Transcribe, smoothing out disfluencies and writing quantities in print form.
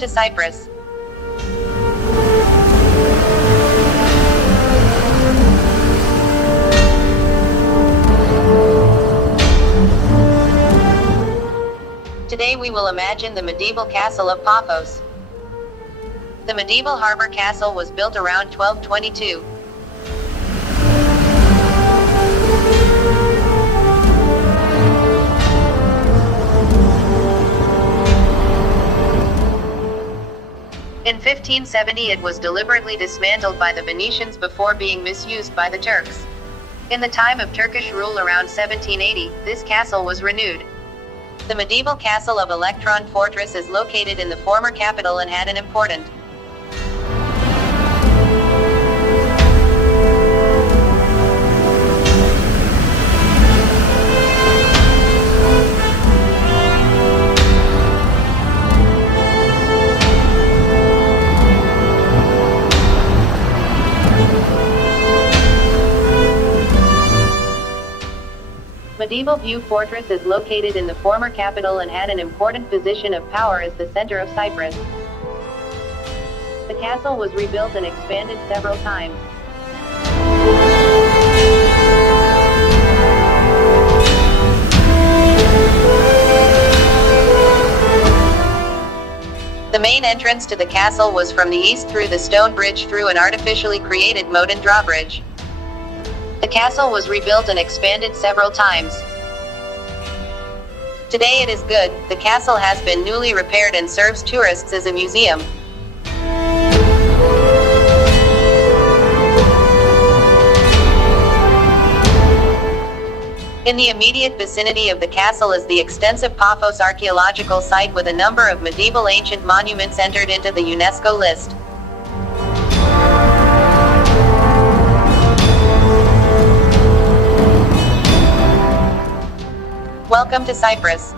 Welcome to Cyprus. Today we will imagine the medieval castle of Paphos. The medieval harbor castle was built around 1222. In 1570 it was deliberately dismantled by the Venetians before being misused by the Turks. In the time of Turkish rule around 1780, this castle was renewed. The medieval castle of Electron Fortress is located in the former capital and had an important Medieval View Fortress is located in the former capital and had an important position of power as the center of Cyprus. The castle was rebuilt and expanded several times. The main entrance to the castle was from the east through the stone bridge through an artificially created moat and drawbridge. The castle was rebuilt and expanded several times. Today it is good. The castle has been newly repaired and serves tourists as a museum. In the immediate vicinity of the castle is the extensive Paphos archaeological site with a number of medieval ancient monuments entered into the UNESCO list. Welcome to Cyprus.